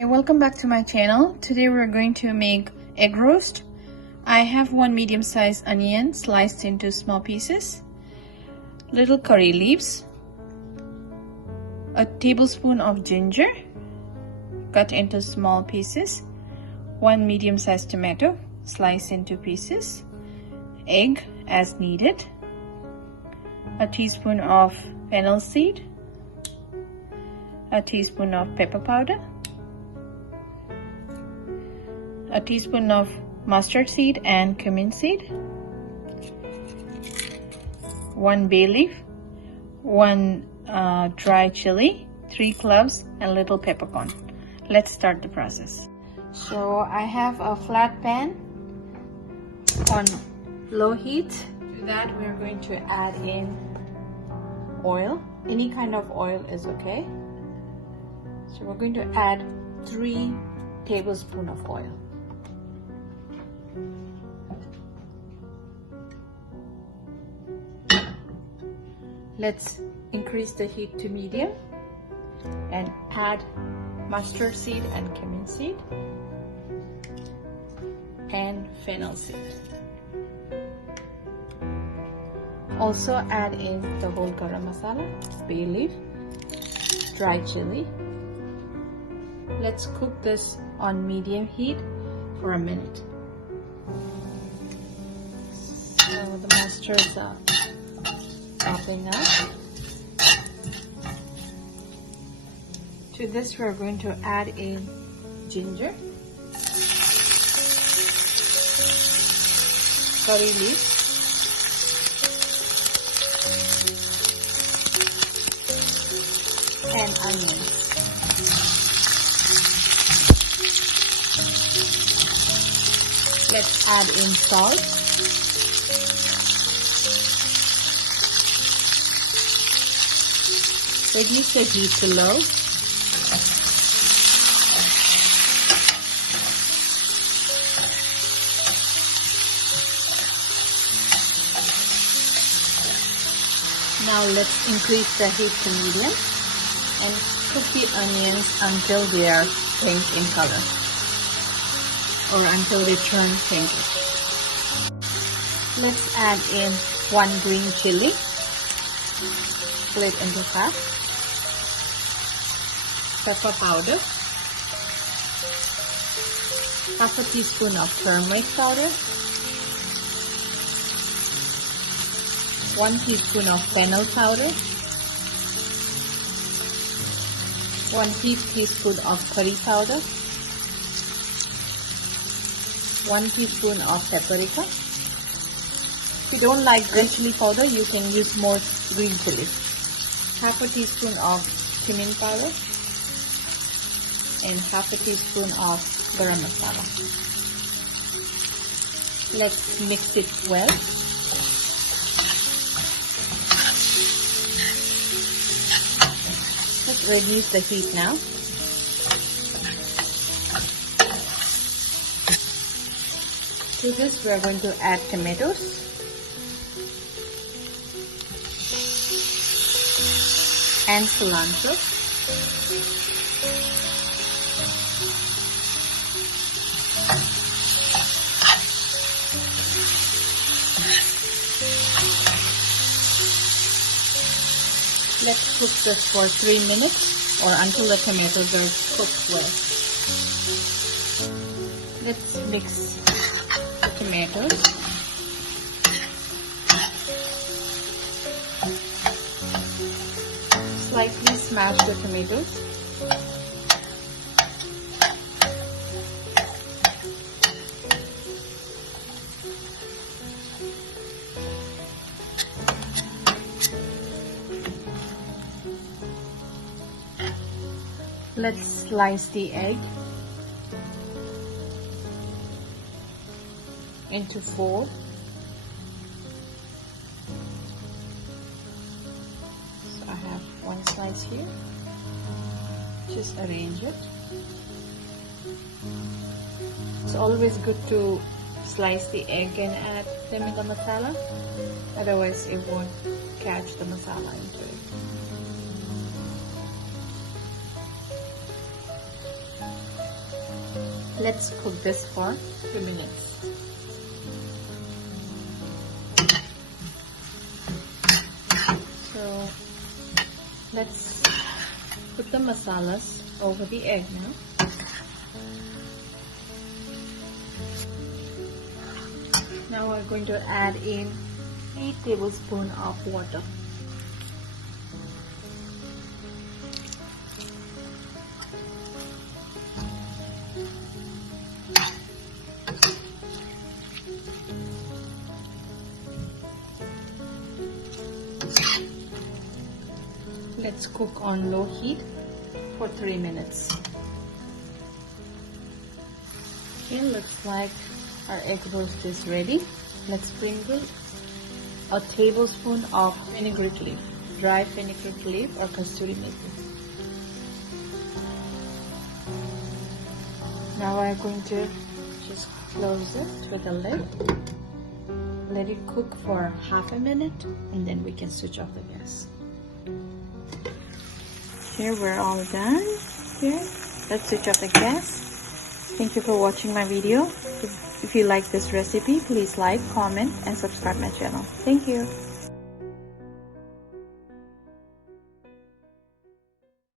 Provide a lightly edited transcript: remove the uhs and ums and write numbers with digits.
Hey, welcome back to my channel. Today we're going to make egg roast. I have one medium-sized onion sliced into small pieces, little curry leaves, a tablespoon of ginger cut into small pieces, one medium-sized tomato sliced into pieces, egg as needed, a teaspoon of fennel seed, a teaspoon of pepper powder, a teaspoon of mustard seed and cumin seed, 1 bay leaf, 1 dry chili, 3 cloves, and a little peppercorn. Let's start the process. So I have a flat pan on low heat. To that we're going to add in oil. Any kind of oil is okay. So we're going to add 3 tablespoons of oil. Let's increase the heat to medium and add mustard seed and cumin seed and fennel seed. Also add in the whole garam masala, bay leaf, dry chili. Let's cook this on medium heat for a minute. So the mustards are popping up. To this we're going to add in ginger, curry leaf, and onions. Let's add in salt. Reduce the heat to low. Now let's increase the heat to medium and cook the onions until they are pink in color or until they turn pinkish. Let's add in 1 green chili, split into half. Pepper powder, half a teaspoon of turmeric powder, 1 teaspoon of fennel powder, 1 teaspoon of curry powder, 1 teaspoon of paprika. If you don't like green chili powder, you can use more green chili. Half a teaspoon of cumin powder and half a teaspoon of garam masala. Let's mix it well. Let's reduce the heat now. To this we are going to add tomatoes, and cilantro. Let's cook this for 3 minutes or until the tomatoes are cooked well. Let's mix the tomatoes. Slightly smash the tomatoes. Let's slice the egg into 4. So I have 1 slice here. Just arrange it. It's always good to slice the egg and add them in the masala. Otherwise it won't catch the masala into it. Let's cook this for a few minutes. So let's put the masalas over the egg now. Now we're going to add in 3 tablespoons of water. Let's cook on low heat for 3 minutes. Okay, looks like our egg roast is ready. Let's sprinkle a tablespoon of fenugreek leaf, dry fenugreek leaf or kasturi methi. Now we're going to just close it with a lid. Let it cook for half a minute and then we can switch off the gas. Here we're all done. Here, let's switch off the gas. Thank you for watching my video. If you like this recipe, please like, comment, and subscribe my channel. Thank you.